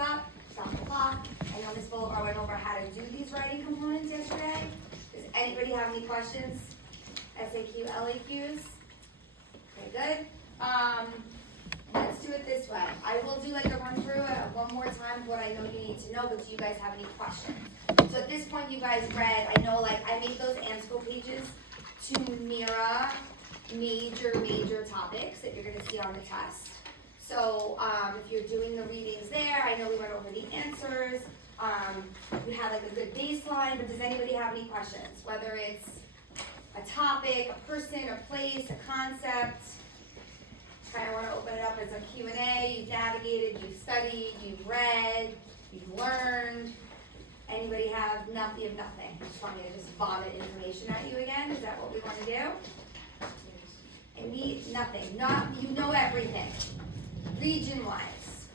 up, stop the clock. I know Ms. Boulevard went over how to do these writing components yesterday. Does anybody have any questions? SAQ, LAQs? Okay, good. Let's do it this way. I will do like a run through one more time of what I know you need to know, but do you guys have any questions? So at this point you guys read, I know like I made those ANSCO pages to mirror major topics that you're gonna see on the test. So if you're doing the readings there, I know we went over the answers. We had like a good baseline, but does anybody have any questions? Whether it's a topic, a person, a place, a concept. Kind of want to open it up as a Q&A. You've navigated, you've studied, you've read, you've learned. Anybody have nothing of nothing? Just want me to just vomit information at you again? Is that what we want to do? And need nothing. Not you know everything. Region-wise.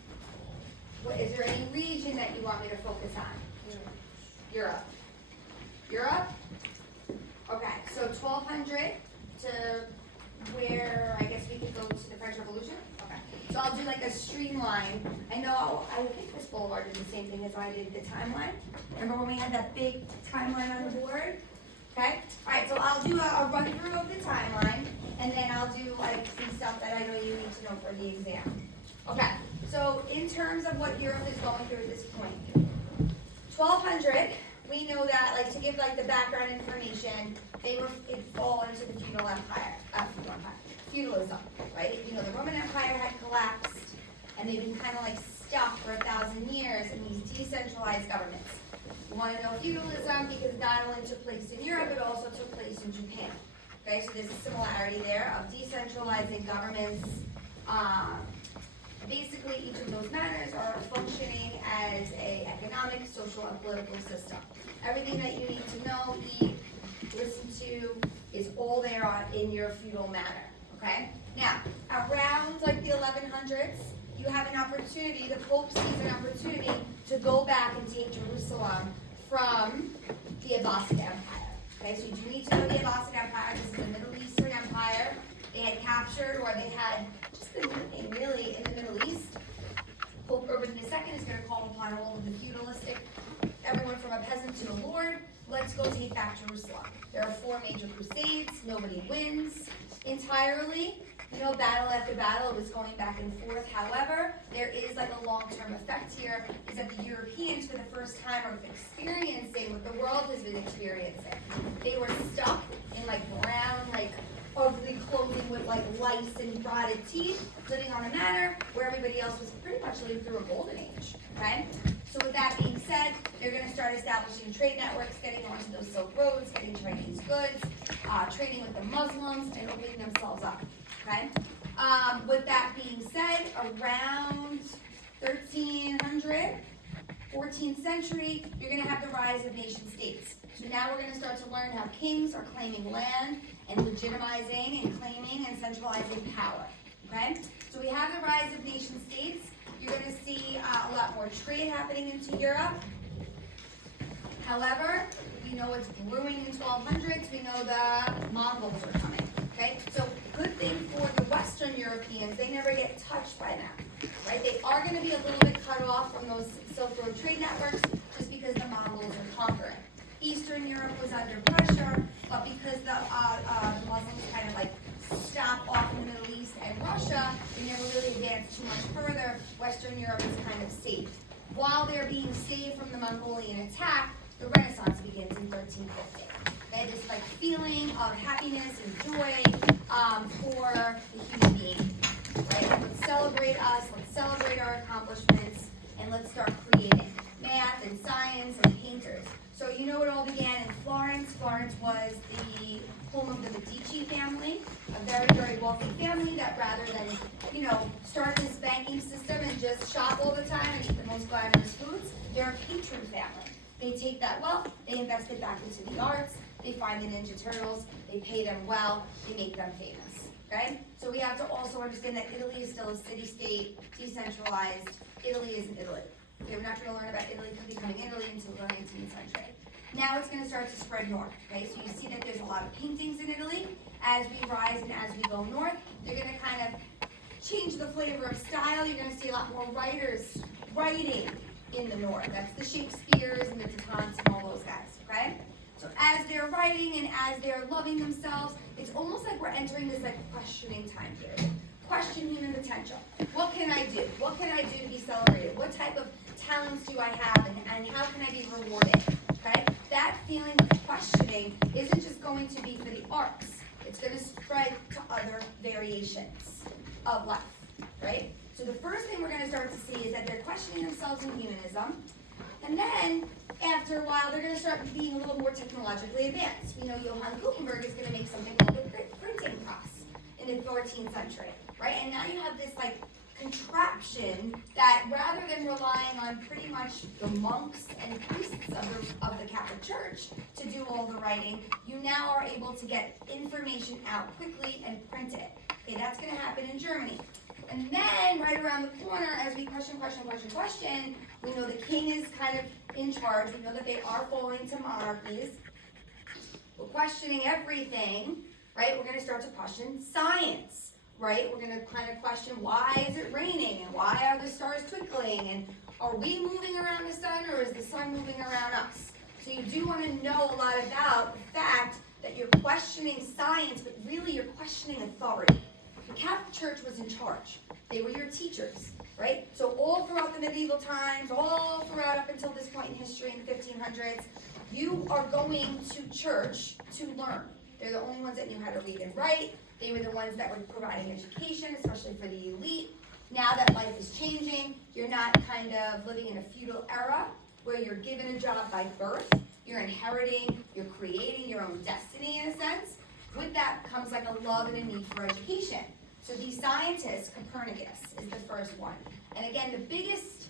Is there any region that you want me to focus on? Europe. Europe? Okay, so 1200 to where I guess we could go to the French Revolution? Okay. So I'll do like a streamline. I know, I think Ms. Boulevard did the same thing as I did the timeline. Remember when we had that big timeline on the board? Okay? Alright, so I'll do a run through of the timeline, and then I'll do like some stuff that I know you need to know for the exam. Okay, so in terms of what Europe is going through at this point, 1200, we know that, like to give like the background information, it fall into the feudalism, right? You know, the Roman Empire had collapsed, and they've been kind of like stuck for 1,000 years in these decentralized governments. You want to know feudalism because it not only took place in Europe, it also took place in Japan. Okay, so there's a similarity there of decentralizing governments. Basically, each of those manners are functioning as an economic, social, and political system. Everything that you need to know, eat, listen to, is all there in your feudal manner, okay? Now, around like the 1100s, you have an opportunity, the Pope sees an opportunity to go back and take Jerusalem from the Abbasid Empire, okay? So you do need to know the Abbasid Empire. This is a Middle Eastern empire. They had captured, or they had just been living really in the Middle East. Pope Urban II is going to call upon all of the feudalistic, everyone from a peasant to a lord. Let's go take back Jerusalem. There are 4 major crusades. Nobody wins entirely. You know, battle after battle, it was going back and forth. However, there is like a long-term effect here, is that the Europeans, for the first time, are experiencing what the world has been experiencing. They were stuck in like brown, like ugly clothing with like lice and rotted teeth, living on a manor where everybody else was pretty much living through a golden age, okay? So with that being said, they're going to start establishing trade networks, getting onto those Silk Roads, getting Chinese goods, trading with the Muslims, and opening themselves up, okay? With that being said, around 1300, 14th century, you're going to have the rise of nation states. So now we're going to start to learn how kings are claiming land and legitimizing and claiming and centralizing power, okay? So we have the rise of nation states. You're going to see a lot more trade happening into Europe. However, we know it's brewing in 1200s. We know the Mongols are coming, okay? So good thing for the Western Europeans, they never get touched by them, right? They are going to be a little bit cut off from those Silk Road trade networks just because the Mongols are conquering. Eastern Europe was under pressure, but because the Muslims kind of like stopped off in the Middle East and Russia, they never really advanced too much further. Western Europe is kind of safe. While they're being saved from the Mongolian attack, the Renaissance begins in 1350. Okay, this like feeling of happiness and joy for the human being. Right? Let's celebrate us, let's celebrate our accomplishments, and let's start creating math and science and painters. So you know it all began in Florence. Florence was the home of the Medici family, a very, very wealthy family that rather than, you know, start this banking system and just shop all the time and eat the most glamorous foods, they're a patron family. They take that wealth, they invest it back into the arts, they find the Ninja Turtles, they pay them well, they make them famous, okay? So we have to also understand that Italy is still a city-state, decentralized. Italy isn't Italy. Okay, we're not going to learn about Italy becoming Italy until the 19th century. Now it's going to start to spread north, okay? So you see that there's a lot of paintings in Italy. As we rise and as we go north, they're going to kind of change the flavor of style. You're going to see a lot more writers writing in the north. That's the Shakespeare's and the Titans and all those guys, okay? So as they're writing and as they're loving themselves, it's almost like we're entering this like questioning time period. Question human potential. What can I do? What can I do to be celebrated? What type of talents do I have and how can I be rewarded? Okay? That feeling of questioning isn't just going to be for the arts. It's going to spread to other variations of life, right? So the first thing we're going to start to see is that they're questioning themselves in humanism. And then, after a while, they're going to start being a little more technologically advanced. We know Johann Gutenberg is going to make something called the printing press in the 14th century, right? And now you have this, like, contraption that rather than relying on pretty much the monks and priests of the Catholic Church to do all the writing, you now are able to get information out quickly and print it. Okay, that's going to happen in Germany. And then, right around the corner, as we question, we know the king is kind of in charge. We know that they are falling to monarchies. We're questioning everything, right? We're going to start to question science, right? We're going to kind of question why is it raining and why are the stars twinkling and are we moving around the sun or is the sun moving around us? So you do want to know a lot about the fact that you're questioning science, but really you're questioning authority. The Catholic Church was in charge. They were your teachers, right? So all throughout the medieval times, all throughout up until this point in history in the 1500s, you are going to church to learn. They're the only ones that knew how to read and write. They were the ones that were providing education, especially for the elite. Now that life is changing, you're not kind of living in a feudal era where you're given a job by birth. You're inheriting, you're creating your own destiny in a sense. With that comes like a love and a need for education. So these scientists, Copernicus is the first one. And again, the biggest,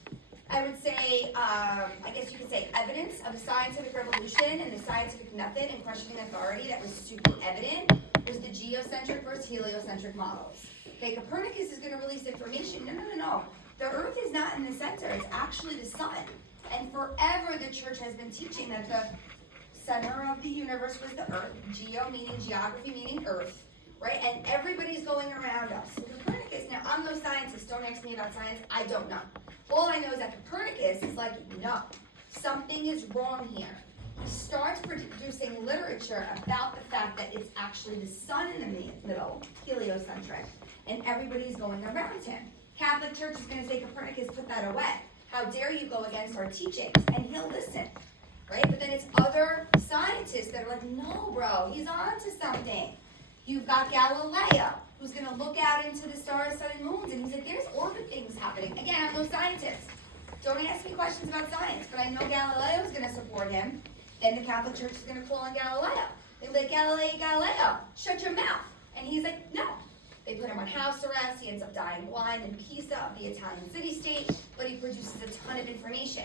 I would say, I guess you could say evidence of the scientific revolution and the scientific method and questioning authority that was super evident was the geocentric versus heliocentric models. Okay, Copernicus is going to release information. No. The Earth is not in the center. It's actually the sun. And forever the church has been teaching that the center of the universe was the Earth. Geo meaning geography meaning Earth. Right? And everybody's going around us. So Copernicus, now I'm no scientist, don't ask me about science, I don't know. All I know is that Copernicus is like, no, something is wrong here. He starts producing literature about the fact that it's actually the sun in the middle, heliocentric, and everybody's going around him. Catholic Church is going to say, Copernicus, put that away. How dare you go against our teachings? And he'll listen, right? But then it's other scientists that are like, no, bro, he's on to something. You've got Galileo, who's going to look out into the stars, sun, and moons, and he's like, there's orbit things happening. Again, I'm no scientist. Don't ask me questions about science, but I know Galileo's going to support him. Then the Catholic Church is going to call on Galileo. They're like, Galileo, shut your mouth. And he's like, no. They put him on house arrest. He ends up dying blind in Pisa of the Italian city-state, but he produces a ton of information.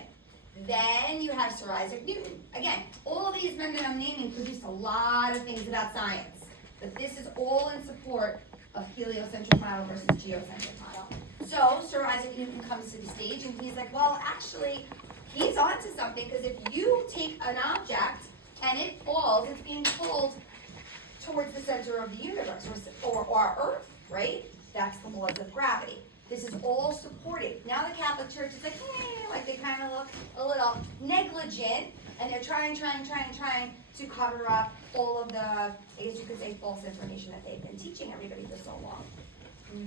Then you have Sir Isaac Newton. Again, all these men that I'm naming produced a lot of things about science. But this is all in support of heliocentric model versus geocentric model. So Sir Isaac Newton comes to the stage and he's like, well, actually, he's onto something because if you take an object and it falls, it's being pulled towards the center of the universe or our Earth, right? That's the laws of gravity. This is all supported. Now the Catholic Church is like they kind of look a little negligent and they're trying to cover up all of the, I guess you could say, false information that they've been teaching everybody for so long.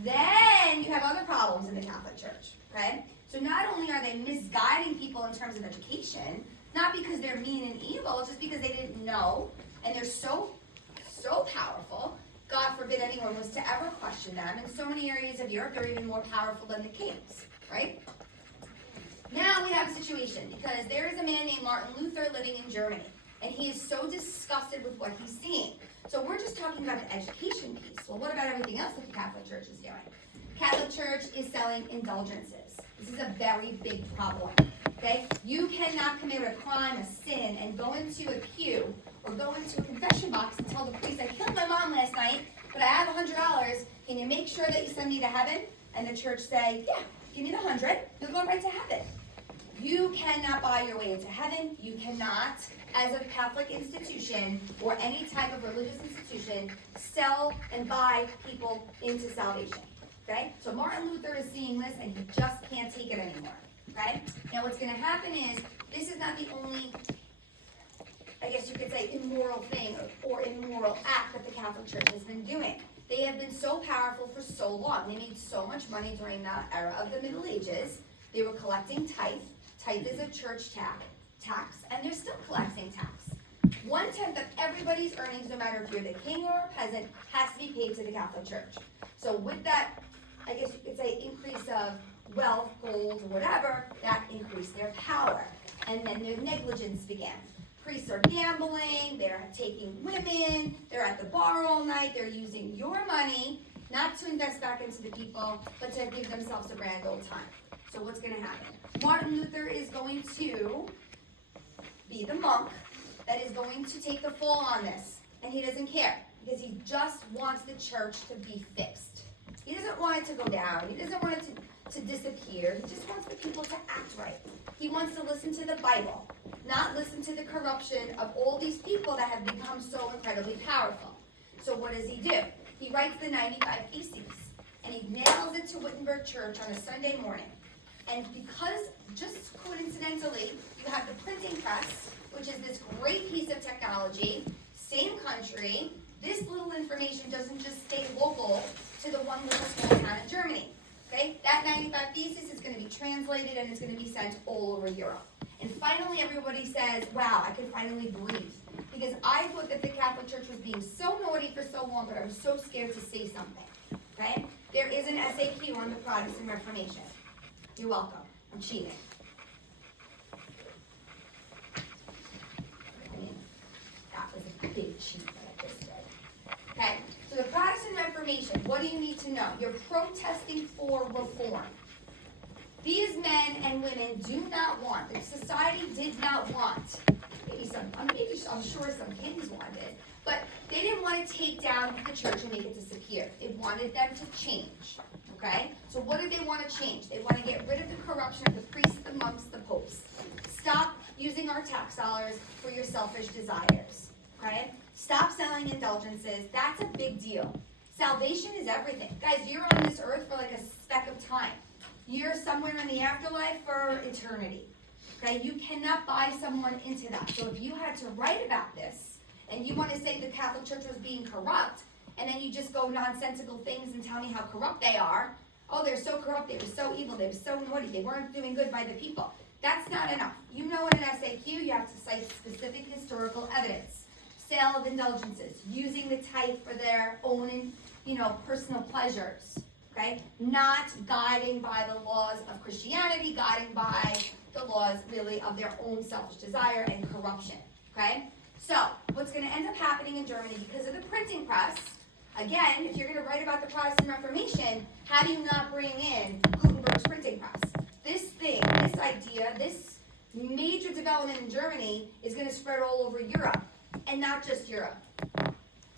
Then you have other problems in the Catholic Church, okay? So not only are they misguiding people in terms of education, not because they're mean and evil, just because they didn't know, and they're so powerful, God forbid anyone was to ever question them. In so many areas of Europe, they're even more powerful than the kings, right? Now we have a situation, because there is a man named Martin Luther living in Germany, and he is so disgusted with what he's seeing. So we're just talking about the education piece. Well, what about everything else that the Catholic Church is doing? Catholic Church is selling indulgences. This is a very big problem, okay? You cannot commit a crime, a sin, and go into a pew or go into a confession box and tell the priest, I killed my mom last night, but I have $100. Can you make sure that you send me to heaven? And the church say, yeah, give me the 100. You'll go right to heaven. You cannot buy your way into heaven. You cannot, as a Catholic institution or any type of religious institution, sell and buy people into salvation. Okay? So Martin Luther is seeing this and he just can't take it anymore. Okay? Now what's going to happen is, this is not the only, I guess you could say, immoral thing or immoral act that the Catholic Church has been doing. They have been so powerful for so long. They made so much money during the era of the Middle Ages. They were collecting tithe. Tithe is a church tax, and they're still collecting tax. 1/10 of everybody's earnings, no matter if you're the king or a peasant, has to be paid to the Catholic Church. So with that, I guess you could say, increase of wealth, gold, or whatever, that increased their power. And then their negligence began. Priests are gambling, they're taking women, they're at the bar all night, they're using your money, not to invest back into the people, but to give themselves a grand old time. So what's going to happen? Martin Luther is going to be the monk that is going to take the fall on this. And he doesn't care, because he just wants the church to be fixed. He doesn't want it to go down. He doesn't want it to disappear. He just wants the people to act right. He wants to listen to the Bible, not listen to the corruption of all these people that have become so incredibly powerful. So what does he do? He writes the 95 Theses, and he nails it to Wittenberg Church on a Sunday morning. And because, just coincidentally, you have the printing press, which is this great piece of technology, same country, this little information doesn't just stay local to the one little small town in Germany. Okay? That 95 Thesis is going to be translated and it's going to be sent all over Europe. And finally everybody says, wow, I could finally breathe. Because I thought that the Catholic Church was being so naughty for so long, but I was so scared to say something. Okay? There is an SAQ on the Protestant Reformation. You're welcome. I'm cheating. That was a big cheat that I just did. Okay, so the Protestant Reformation, what do you need to know? You're protesting for reform. These men and women do not want, the society did not want, I'm sure some kings wanted, but they didn't want to take down the church and make it disappear. They wanted them to change. Okay? So what do they want to change? They want to get rid of the corruption of the priests, the monks, the popes. Stop using our tax dollars for your selfish desires. Okay? Stop selling indulgences. That's a big deal. Salvation is everything. Guys, you're on this earth for like a speck of time. You're somewhere in the afterlife for eternity. Okay? You cannot buy someone into that. So if you had to write about this, and you want to say the Catholic Church was being corrupt, and then you just go nonsensical things and tell me how corrupt they are. Oh, they're so corrupt, they were so evil, they were so naughty, they weren't doing good by the people. That's not enough. You know, in an SAQ, you have to cite specific historical evidence. Sale of indulgences, using the tithe for their own, personal pleasures. Okay? Not guiding by the laws of Christianity, guiding by the laws, really, of their own selfish desire and corruption. Okay? So, what's going to end up happening in Germany because of the printing press, again, if you're going to write about the Protestant Reformation, how do you not bring in Gutenberg's printing press? This thing, this idea, this major development in Germany is going to spread all over Europe, and not just Europe.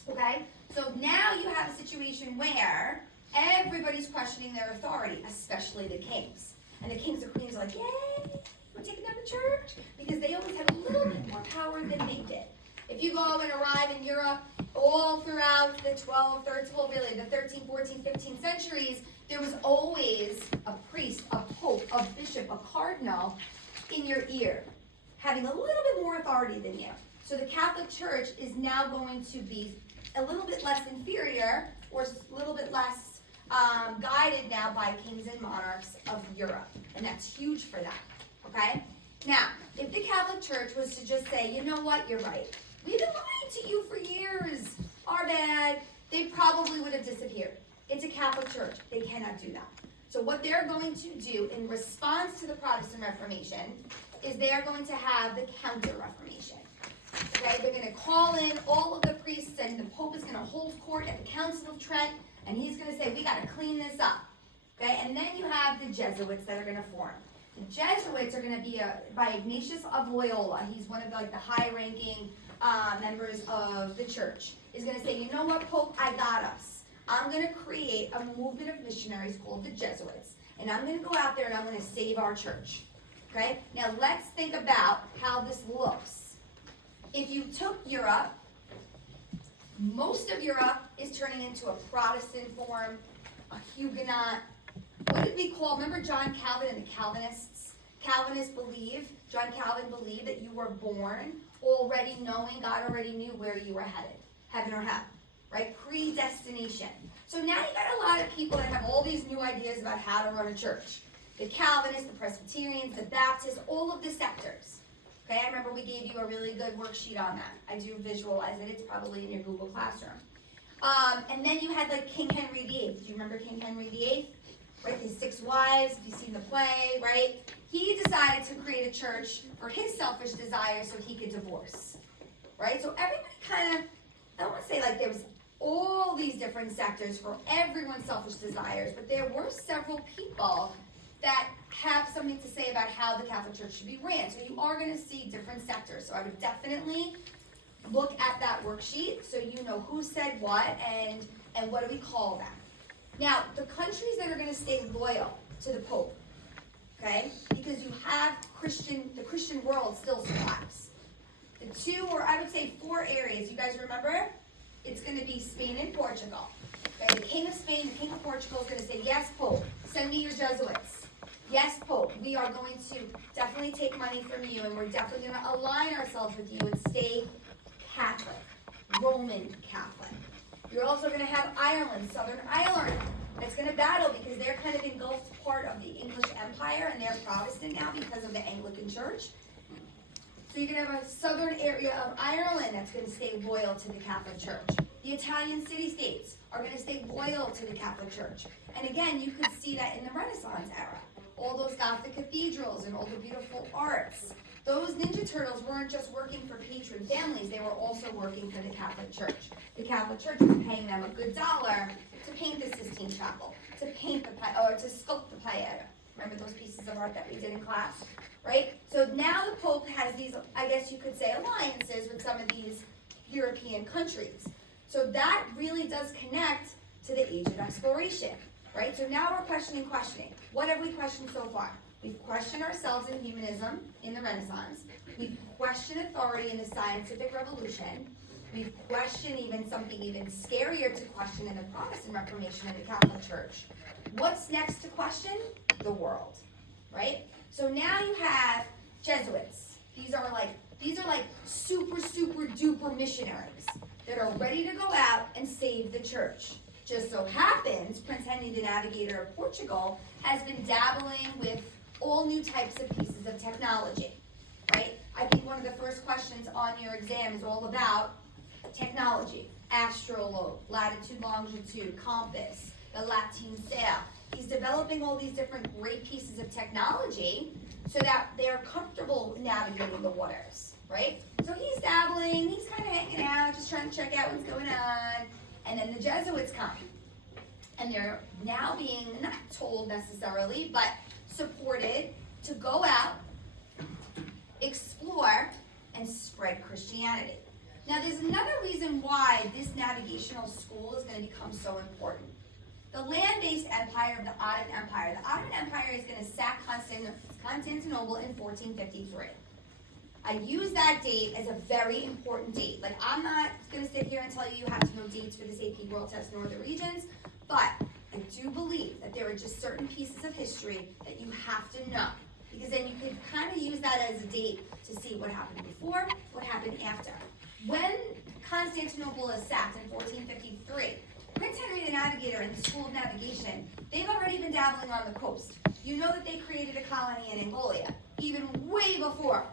Okay? So now you have a situation where everybody's questioning their authority, especially the kings. And the kings and queens are like, yay, we're taking down the church, because they always had a little bit more power than they did. If you go and arrive in Europe all throughout the 13, 14, 15 centuries, there was always a priest, a pope, a bishop, a cardinal in your ear, having a little bit more authority than you. So the Catholic Church is now going to be a little bit less inferior, or a little bit less guided now by kings and monarchs of Europe. And that's huge for them. Okay? Now, if the Catholic Church was to just say, you know what, you're right. We've been lying to you for years. Our bad. They probably would have disappeared. It's a Catholic Church. They cannot do that. So what they're going to do in response to the Protestant Reformation is they are going to have the Counter-Reformation. Okay? They're going to call in all of the priests, and the Pope is going to hold court at the Council of Trent, and he's going to say, we got to clean this up. Okay? And then you have the Jesuits that are going to form. The Jesuits are going to be by Ignatius of Loyola. He's one of the high-ranking members of the church. Is going to say, you know what, Pope, I got us. I'm going to create a movement of missionaries called the Jesuits. And I'm going to go out there and I'm going to save our church. Okay? Now let's think about how this looks. If you took Europe, most of Europe is turning into a Protestant form, a Huguenot. What did we call, remember John Calvin and the Calvinists? John Calvin believed that you were born already knowing, God already knew where you were headed, heaven or hell, right? Predestination. So now you got a lot of people that have all these new ideas about how to run a church. The Calvinists, the Presbyterians, the Baptists, all of the sectors. Okay, I remember we gave you a really good worksheet on that. I do visualize it. It's probably in your Google Classroom. And then you had like King Henry VIII. Do you remember King Henry VIII? Right, his 6 wives, if you've seen the play, right? He decided to create a church for his selfish desires so he could divorce, right? So everybody kind of, I don't want to say like there was all these different sectors for everyone's selfish desires, but there were several people that have something to say about how the Catholic Church should be ran. So you are going to see different sectors. So I would definitely look at that worksheet so you know who said what and what do we call them. Now, the countries that are going to stay loyal to the Pope, okay, because you have the Christian world still survives. The 2, or I would say 4 areas, you guys remember? It's going to be Spain and Portugal. Okay, the King of Spain, the King of Portugal is going to say, yes, Pope, send me your Jesuits. Yes, Pope, we are going to definitely take money from you, and we're definitely going to align ourselves with you and stay Catholic, Roman Catholic. You're also going to have Ireland, Southern Ireland, that's going to battle because they're kind of engulfed part of the English Empire, and they're Protestant now because of the Anglican Church. So you're going to have a southern area of Ireland that's going to stay loyal to the Catholic Church. The Italian city-states are going to stay loyal to the Catholic Church. And again, you could see that in the Renaissance era. All those Gothic cathedrals and all the beautiful arts. Those Ninja Turtles weren't just working for patron families, they were also working for the Catholic Church. The Catholic Church was paying them a good dollar to paint the Sistine Chapel, to paint to sculpt the Pieta. Remember those pieces of art that we did in class, right? So now the Pope has these, I guess you could say, alliances with some of these European countries. So that really does connect to the age of exploration, right? So now we're questioning. What have we questioned so far? We've questioned ourselves in humanism in the Renaissance. We've questioned authority in the scientific revolution. We've questioned something even scarier to question in the Protestant Reformation in the Catholic Church. What's next to question? The world, right? So now you have Jesuits. These are like super duper missionaries that are ready to go out and save the church. Just so happens, Prince Henry the Navigator of Portugal has been dabbling with all new types of pieces of technology, right? I think one of the first questions on your exam is all about technology, astrolabe, latitude, longitude, compass, the Latin sail. He's developing all these different great pieces of technology so that they're comfortable navigating the waters, right? So he's dabbling, he's kind of hanging out, just trying to check out what's going on. And then the Jesuits come. And they're now being not told necessarily, but supported to go out, explore, and spread Christianity. Now there's another reason why this navigational school is going to become so important. The land-based empire of the Ottoman Empire. The Ottoman Empire is going to sack Constantinople in 1453. I use that date as a very important date. Like, I'm not going to sit here and tell you have to know dates for this AP World Test nor the regions, but I do believe that there are just certain pieces of history that you have to know, because then you can kind of use that as a date to see what happened before, what happened after. When Constantinople is sacked in 1453, Prince Henry the Navigator and the School of Navigation, they've already been dabbling on the coast. You know that they created a colony in Angola, even way before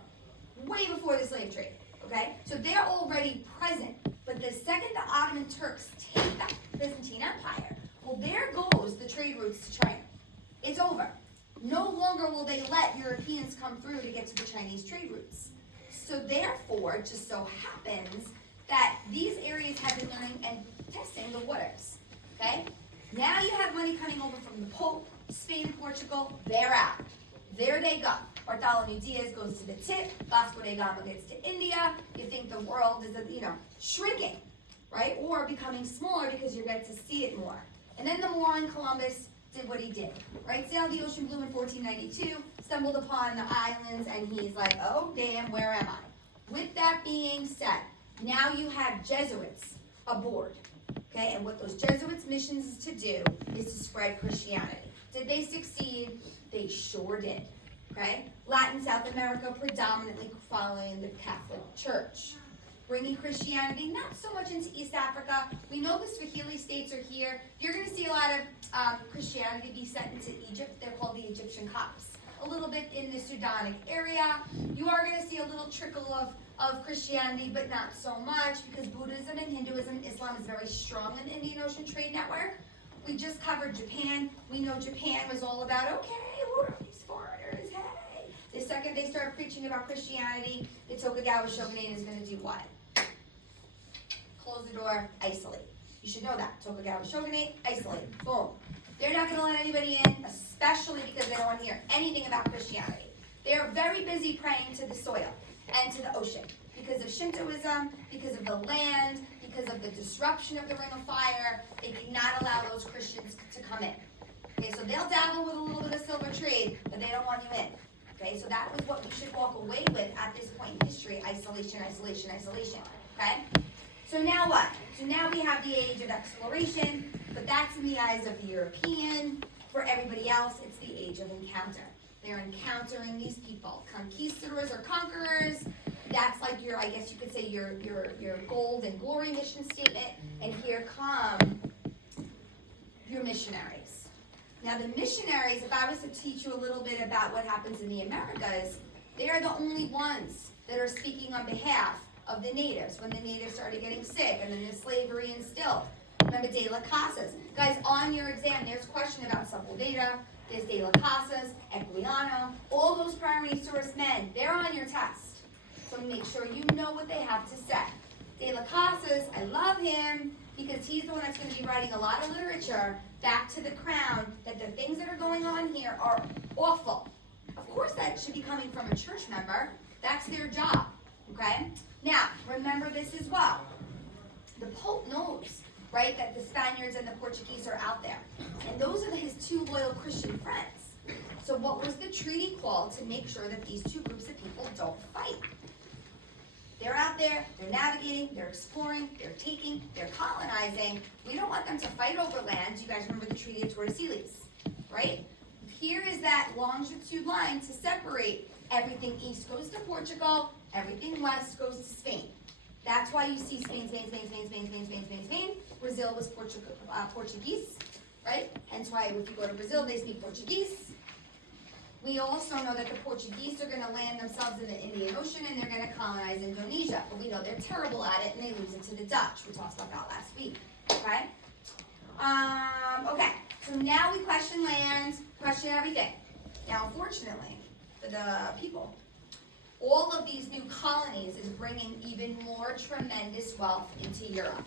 the slave trade, okay? So they're already present. But the second the Ottoman Turks take the Byzantine Empire, well, there goes the trade routes to China. It's over. No longer will they let Europeans come through to get to the Chinese trade routes. So therefore, it just so happens that these areas have been learning and testing the waters, okay? Now you have money coming over from the Pope, Spain and Portugal, they're out. There they go. Bartholomew Diaz goes to the tip, Vasco da Gama gets to India. You think the world is, shrinking, right? Or becoming smaller because you get to see it more. And then the moron Columbus did what he did, right? Sailed the ocean blue in 1492, stumbled upon the islands, and he's like, oh, damn, where am I? With that being said, now you have Jesuits aboard, okay? And what those Jesuits' missions is to do is to spread Christianity. Did they succeed? They sure did. Okay? Latin South America predominantly following the Catholic Church. Bringing Christianity not so much into East Africa. We know the Swahili states are here. You're going to see a lot of Christianity be sent into Egypt. They're called the Egyptian Copts. A little bit in the Sudanic area. You are going to see a little trickle of Christianity, but not so much, because Buddhism and Hinduism, Islam is very strong in the Indian Ocean Trade Network. We just covered Japan. We know Japan was all about, okay, who are these foreigners? Hey. The second they start preaching about Christianity, the Tokugawa shogunate is going to do what? Close the door, isolate. You should know that. Tokugawa shogunate, isolate. Boom. They're not going to let anybody in, especially because they don't want to hear anything about Christianity. They are very busy praying to the soil and to the ocean because of Shintoism, because of the land, because of the disruption of the Ring of Fire. They cannot allow those Christians to come in. Okay, so they'll dabble with a little bit of silver trade, but they don't want you in. Okay, so that was what we should walk away with at this point in history: isolation, isolation, isolation. Okay? So now what? So now we have the age of exploration, but that's in the eyes of the European. For everybody else, it's the age of encounter. They're encountering these people, conquistadors or conquerors. That's like your, I guess you could say, your gold and glory mission statement. And here come your missionaries. Now the missionaries, if I was to teach you a little bit about what happens in the Americas, they are the only ones that are speaking on behalf of the natives when the natives started getting sick and then the slavery instilled. Remember De La Casas. Guys, on your exam, there's a question about Sepulveda, there's De La Casas, Equiano, all those primary source men, they're on your test. So make sure you know what they have to say. De La Casas, I love him because he's the one that's going to be writing a lot of literature back to the crown that the things that are going on here are awful. Of course that should be coming from a church member. That's their job, okay? Now, remember this as well. The Pope knows, right, that the Spaniards and the Portuguese are out there. And those are his two loyal Christian friends. So what was the treaty called to make sure that these two groups of people don't fight? They're out there, they're navigating, they're exploring, they're taking, they're colonizing. We don't want them to fight over land. You guys remember the Treaty of Tordesillas, right? Here is that longitude line to separate. Everything east goes to Portugal, everything west goes to Spain. That's why you see Spain, Spain, Spain, Spain, Spain, Spain, Spain, Spain, Spain. Brazil was Portuguese, right? Hence why if you go to Brazil, they speak Portuguese. We also know that the Portuguese are going to land themselves in the Indian Ocean and they're going to colonize Indonesia. But we know they're terrible at it and they lose it to the Dutch. We talked about that last week, okay? Okay, so now we question land, question everything. Now, unfortunately, for the people, all of these new colonies is bringing even more tremendous wealth into Europe.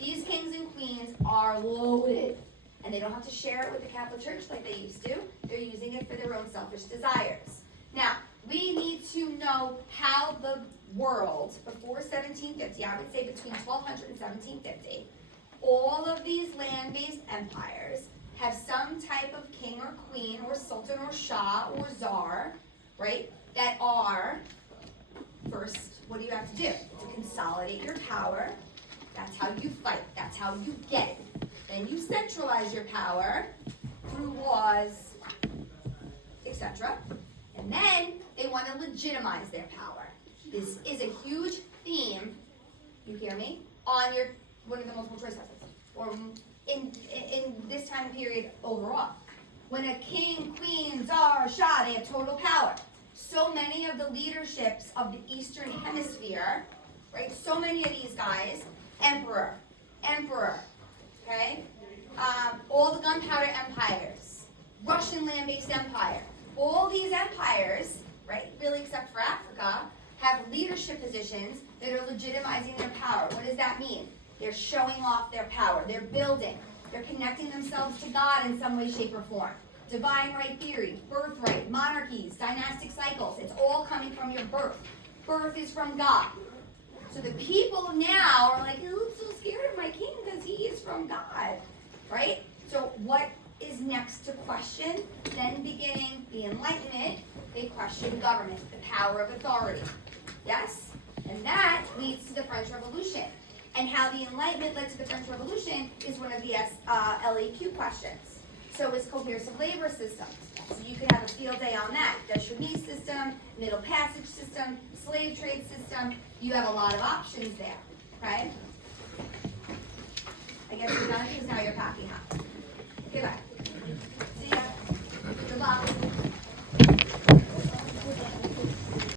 These kings and queens are loaded, and they don't have to share it with the Catholic Church like they used to. They're using it for their own selfish desires. Now, we need to know how the world, before 1750, I would say between 1200 and 1750, all of these land-based empires have some type of king or queen or sultan or shah or czar, right, that are, first, what do you have to do? To consolidate your power. That's how you fight. That's how you get it. Then you centralize your power through laws, etc. And then they want to legitimize their power. This is a huge theme, you hear me, on your one of the multiple choice tests, or in this time period overall. When a king, queen, czar, shah, they have total power. So many of the leaderships of the Eastern Hemisphere, right? So many of these guys, emperor, okay? All the gunpowder empires, Russian land-based empire. All these empires, right, really except for Africa, have leadership positions that are legitimizing their power. What does that mean? They're showing off their power. They're building. They're connecting themselves to God in some way, shape, or form. Divine right theory, birthright, monarchies, dynastic cycles. It's all coming from your birth. Birth is from God. So the people now are like, oh, I'm so scared of my king because he is from God, right? So what is next to question? Then beginning the Enlightenment, they question government, the power of authority. Yes? And that leads to the French Revolution. And how the Enlightenment led to the French Revolution is one of the LAQ questions. So is cohesive labor systems. So you could have a field day on that. Deschamps system, middle passage system, slave trade system. You have a lot of options there, okay? I guess we're done because now you're packing up.